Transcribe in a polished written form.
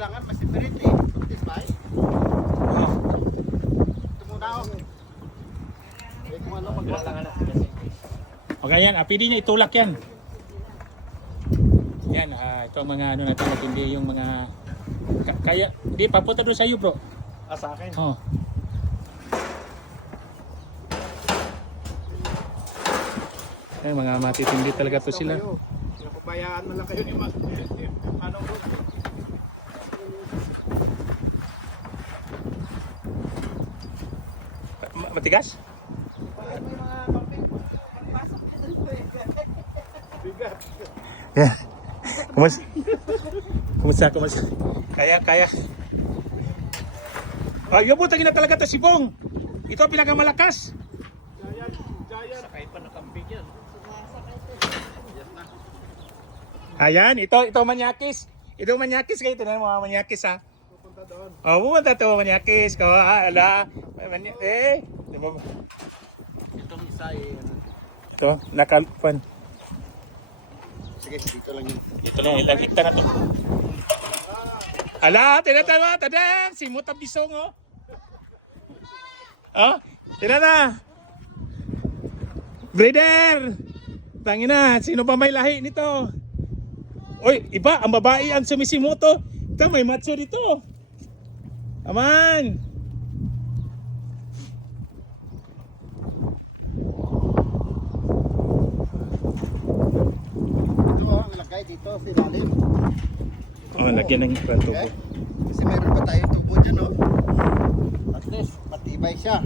kailangan ma-separate eh. Pagtis ba? Oh. Ito muna ako. Eh kung ano magwala. O ganyan, pwede niya itulak yan. Yan, ito ang mga ano natin, hindi yung mga... Kaya, hindi, papunta doon sa iyo bro. Sa akin? Oh. Ay, mga matitindi talaga to sila. Pabayaan mo lang kayo ni Manong Bro. Matigas? Yeah. Kumusta? Kaya. Yabutan na talaga to si Bong. Ito ang pinakamalakas. Giant. Sakay pa nakambing yan. Ayan, ito manyakis. Ito manyakis kayo, ito na mga manyakis ha. Pupunta doon. Pupunta to manyakis. Ala. Diba? Itong isa eh. Ito, nakalpan. Sige, dito lang yun. Ito lang, ilang hektar na to. Ala, tinatawa, tadang! Si Mutab Bisong, oh. Oh, tira na. Breeder! Tangina, sino pa may lahi nito? Oy, iba, ang babae ang sumisimuto. Ito, may macho dito. Aman! Ito ang lagay dito, si Lalim. Oh, lagyan ng tubo. Okay? Kasi meron pa tayong tubo dyan, no? At least, matibay siya.